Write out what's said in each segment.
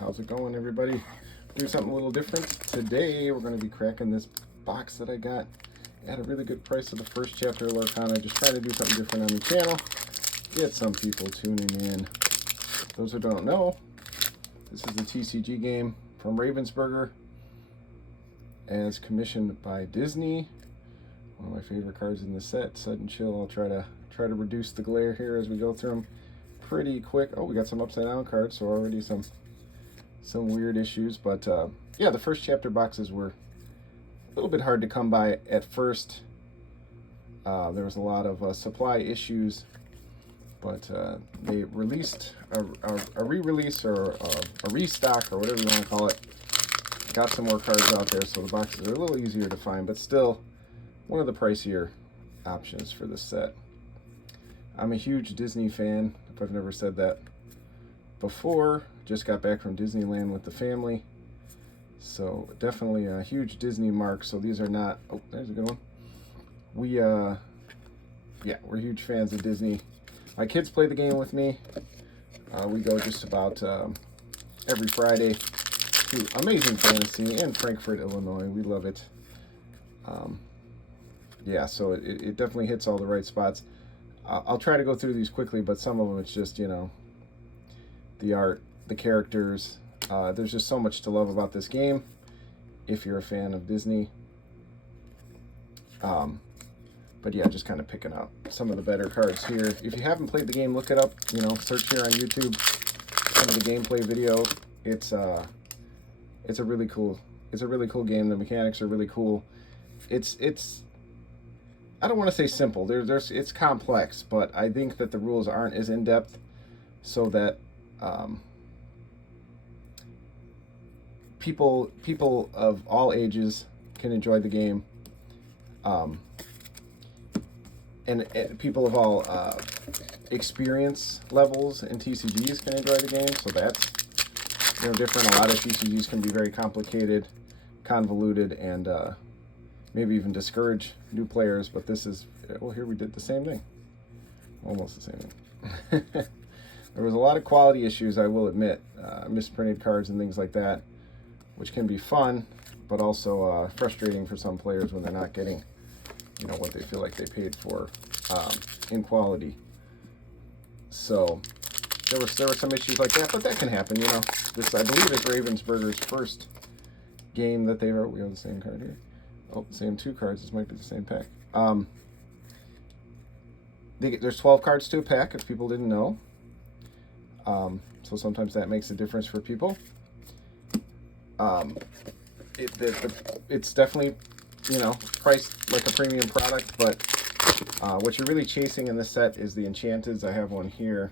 How's it going, everybody? Do something a little different. Today we're going to be cracking this box that I got at a really good price of the first chapter of Lorcana. Just trying to do something different on the channel. Get some people tuning in. Those who don't know, this is the TCG game from Ravensburger as commissioned by Disney. One of my favorite cards in the set, Sudden Chill. I'll try to reduce the glare here as we go through them pretty quick. Oh, we got some upside down cards, so already some weird issues. But yeah, the first chapter boxes were a little bit hard to come by at first. There was a lot of supply issues, but they released a re-release or a restock or whatever you want to call it. Got some more cards out there, so the boxes are a little easier to find, but still one of the pricier options for this set. I'm a huge Disney fan, if I've never said that before. Just got back from Disneyland with the family, so definitely a huge Disney mark. So these are not, oh, there's a good one. We're huge fans of Disney. My kids play the game with me. We go just about every Friday to Amazing Fantasy in Frankfort, Illinois. We love it. Yeah, so it definitely hits all the right spots. I'll try to go through these quickly, but some of them it's just, you know, the art, the characters. There's just so much to love about this game if you're a fan of Disney. But yeah, just kind of picking out some of the better cards here. If you haven't played the game, look it up. You know, search here on YouTube some of the gameplay video. It's a really cool game. The mechanics are really cool. It's I don't want to say simple. It's complex, but I think that the rules aren't as in depth, so that people of all ages can enjoy the game, and people of all experience levels in TCGs can enjoy the game. So that's, you know, different. A lot of TCGs can be very complicated, convoluted, and maybe even discourage new players, but this is, well, here we did the same thing. Almost the same thing. There was a lot of quality issues, I will admit. Misprinted cards and things like that, which can be fun, but also frustrating for some players when they're not getting, you know, what they feel like they paid for in quality. So there were some issues like that, but that can happen, you know. This, I believe, is Ravensburger's first game that they wrote. We have the same card here. Oh, same two cards. This might be the same pack. There's 12 cards to a pack, if people didn't know. So sometimes that makes a difference for people. It's definitely, you know, priced like a premium product, but what you're really chasing in this set is the Enchanteds. I have one here.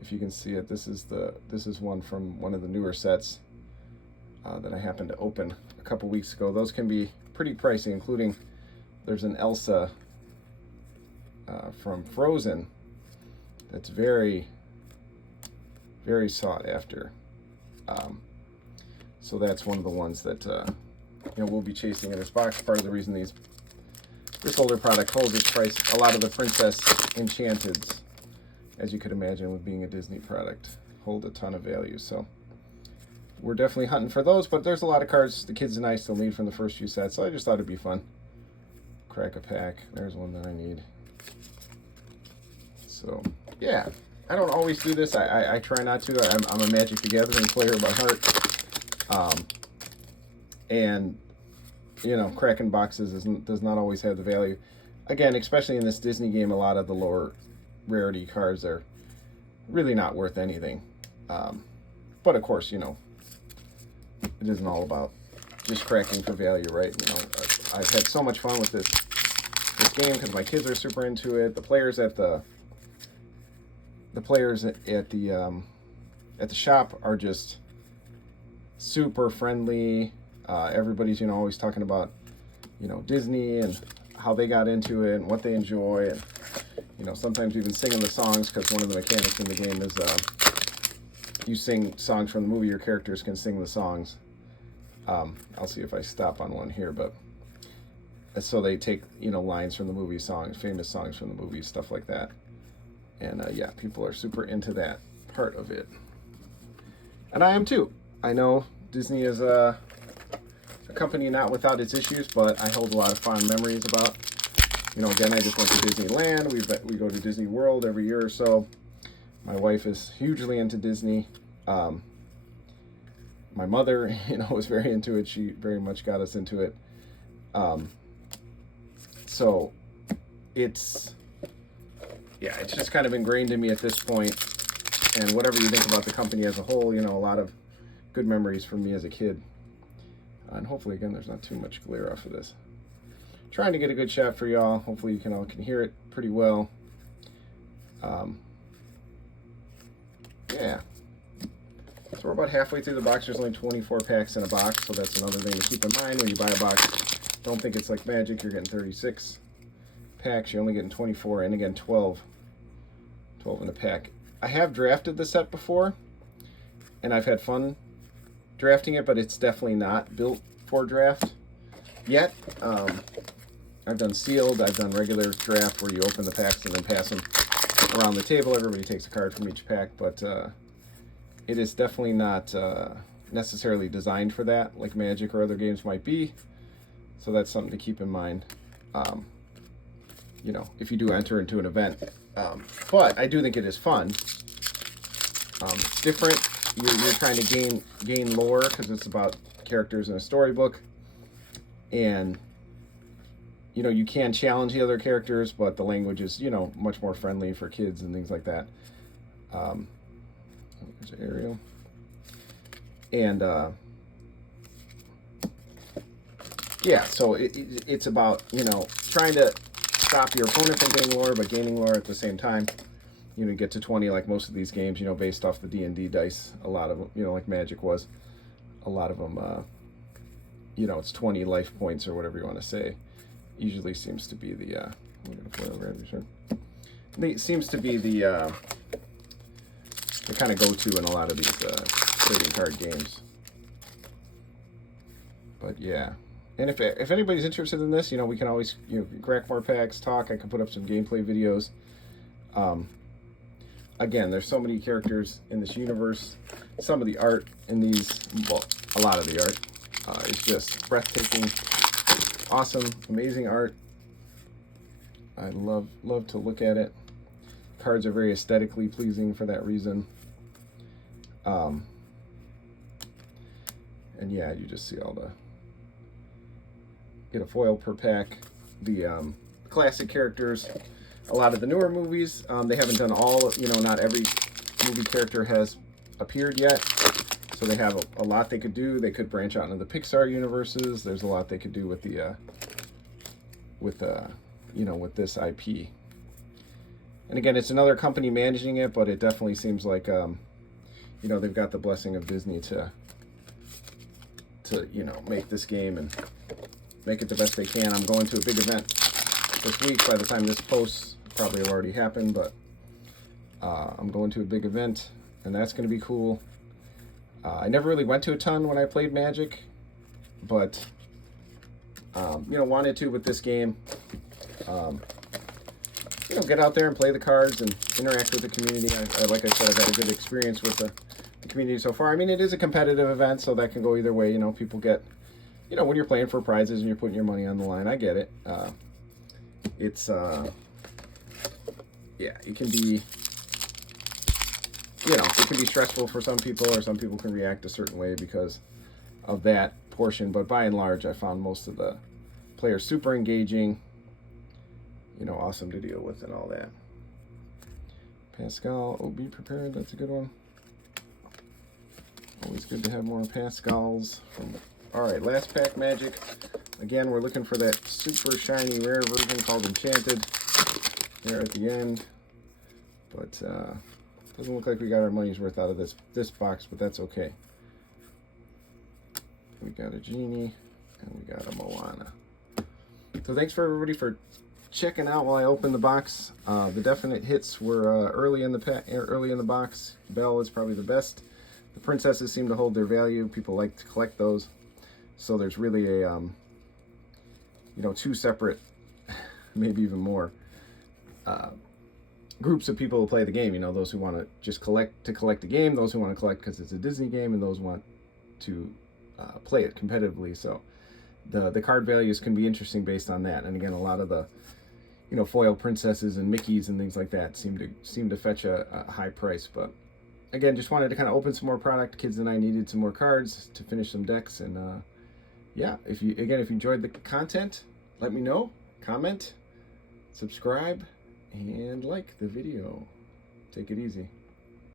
If you can see it, this is one from one of the newer sets that I happened to open a couple weeks ago. Those can be pretty pricey, including there's an Elsa from Frozen that's very, very sought after. So that's one of the ones that you know, we'll be chasing in this box. Part of the reason this older product holds its price. A lot of the Princess Enchanteds, as you could imagine, with being a Disney product, hold a ton of value. So we're definitely hunting for those, but there's a lot of cards the kids and I still need from the first few sets, so I just thought it'd be fun. Crack a pack. There's one that I need. So yeah, I don't always do this. I try not to. I'm a Magic the Gathering player by heart, and you know, cracking boxes does not always have the value. Again, especially in this Disney game, a lot of the lower rarity cards are really not worth anything. But of course, you know, it isn't all about just cracking for value, right? You know, I've had so much fun with this game because my kids are super into it. The players at the shop are just super friendly. Everybody's, you know, always talking about, you know, Disney and how they got into it and what they enjoy, and you know, sometimes even singing the songs, because one of the mechanics in the game is you sing songs from the movie. Your characters can sing the songs. I'll see if I stop on one here, but so they take, you know, lines from the movie songs, famous songs from the movie, stuff like that. And yeah, people are super into that part of it. And I am too. I know Disney is a company not without its issues, but I hold a lot of fond memories about. You know, again, I just went to Disneyland. We go to Disney World every year or so. My wife is hugely into Disney. My mother, was very into it. She very much got us into it. So it's just kind of ingrained in me at this point. And whatever you think about the company as a whole, a lot of good memories from me as a kid. And hopefully, again, there's not too much glare off of this. Trying to get a good shot for y'all. Hopefully you all can hear it pretty well. Yeah. So we're about halfway through the box. There's only 24 packs in a box, so that's another thing to keep in mind when you buy a box. Don't think it's like magic. You're getting 36 packs. You're only getting 24, and again, 12 in a pack. I have drafted the set before, and I've had fun drafting it, but it's definitely not built for draft yet. I've done sealed, I've done regular draft where you open the packs and then pass them around the table. Everybody takes a card from each pack, but it is definitely not necessarily designed for that, like Magic or other games might be. So that's something to keep in mind, if you do enter into an event. But I do think it is fun. It's different. You're trying to gain lore because it's about characters in a storybook, and you can challenge the other characters, but the language is much more friendly for kids and things like that. There's Ariel, and so it's about trying to stop your opponent from getting lore, but gaining lore at the same time. You get to 20 like most of these games, based off the D&D dice. A lot of them, like Magic was. A lot of them, it's 20 life points or whatever you want to say. Usually seems to be the seems to be the kind of go-to in a lot of these trading card games. But yeah, and if anybody's interested in this, we can always crack more packs, talk. I can put up some gameplay videos. Again, there's so many characters in this universe. Some of the art in these, well, a lot of the art is just breathtaking, awesome, amazing art. I love to look at it. Cards are very aesthetically pleasing for that reason. And yeah, you just see all the, get a foil per pack. The classic characters. A lot of the newer movies, they haven't done all, not every movie character has appeared yet. So they have a lot they could do. They could branch out into the Pixar universes. There's a lot they could do with the, with this IP. And again, it's another company managing it, but it definitely seems like, they've got the blessing of Disney to make this game and make it the best they can. I'm going to a big event this week. By the time this posts, probably have already happened, but I'm going to a big event, and that's going to be cool. I never really went to a ton when I played Magic, but wanted to with this game. Get out there and play the cards and interact with the community. Like I said, I've had a good experience with the community so far. I mean, it is a competitive event, so that can go either way. People get, when you're playing for prizes and you're putting your money on the line, I get it. It's it can be it can be stressful for some people, or some people can react a certain way because of that portion, but by and large I found most of the players super engaging, awesome to deal with and all that. Pascal, oh, be prepared, that's a good one. Always good to have more Pascals. Alright, last pack Magic. Again, we're looking for that super shiny rare version called Enchanted there at the end. But doesn't look like we got our money's worth out of this box, but that's okay. We got a Genie and we got a Moana. So thanks for everybody for checking out while I open the box. The definite hits were early in the box. Belle is probably the best. The princesses seem to hold their value. People like to collect those. So there's really a two separate, maybe even more, groups of people who play the game. You know, those who want to just collect the game, those who want to collect because it's a Disney game, and those who want to play it competitively. So the card values can be interesting based on that. And again, a lot of the foil princesses and Mickeys and things like that seem to fetch a high price. But again, just wanted to kind of open some more product. Kids and I needed some more cards to finish some decks, and yeah, if you enjoyed the content, let me know, comment, subscribe, and like the video. Take it easy.